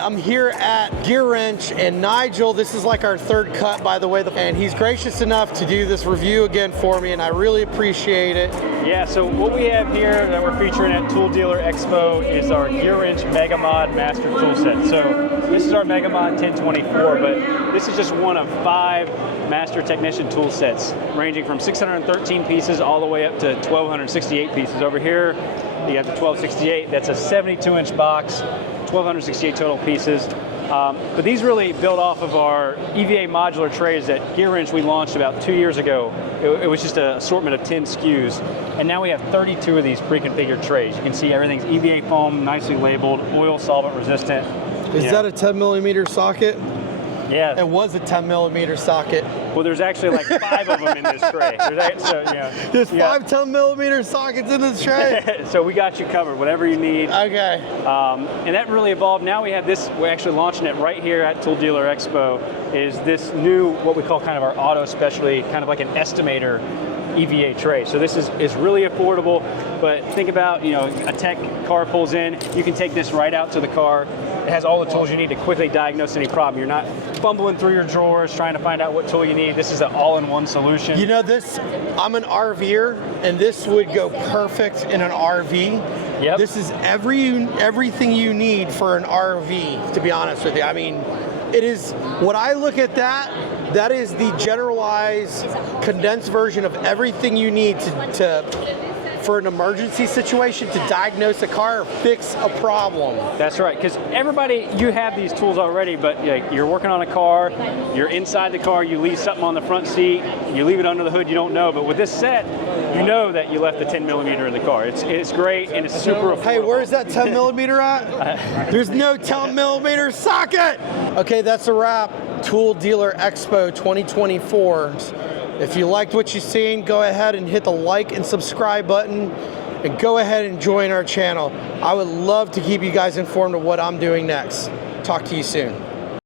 I'm here at Gearwrench, and Nigel, this is like our third cut, by the way, and he's gracious enough to do this review again for me, and I really appreciate it. Yeah, so what we have here that we're featuring at Tool Dealer Expo is our Gearwrench MEGAMOD Master Tool Set. So this is our MEGAMOD 1024, but this is just one of 5 Master Technician tool sets, ranging from 613 pieces all the way up to 1,268 pieces. Over here, you have the 1268, that's a 72-inch box, 1,268 total pieces. But these really build off of our EVA modular trays that Gearwrench we launched about 2 years ago. It was just an assortment of 10 SKUs. And now we have 32 of these pre-configured trays. You can see everything's EVA foam, nicely labeled, oil solvent resistant. Is that a 10mm socket? Yeah. It was a 10mm socket. Well, there's actually like 5 of them in this tray. There's 5 10mm sockets in this tray? So we got you covered, whatever you need. Okay. And that really evolved. Now we have this, we're actually launching it right here at Tool Dealer Expo, is this new, what we call kind of our auto specialty, kind of like an estimator EVA tray. So this is really affordable, but think about, a tech car pulls in, you can take this right out to the car. It has all the tools you need to quickly diagnose any problem. You're not fumbling through your drawers trying to find out what tool you need. This is an all-in-one solution. I'm an RVer, and this would go perfect in an RV. Yep. This is everything you need for an RV, to be honest with you. I mean, it is, when I look at that is the generalized, condensed version of everything you need for an emergency situation, to diagnose a car or fix a problem. That's right, because everybody, you have these tools already, but you're working on a car, you're inside the car, you leave something on the front seat, you leave it under the hood, you don't know. But with this set, you know that you left the 10mm in the car. It's great, and it's super affordable. Hey, where's that 10mm at? There's no 10mm socket! Okay, that's a wrap. Tool Dealer Expo 2024. If you liked what you've seen, go ahead and hit the like and subscribe button, and go ahead and join our channel. I would love to keep you guys informed of what I'm doing next. Talk to you soon.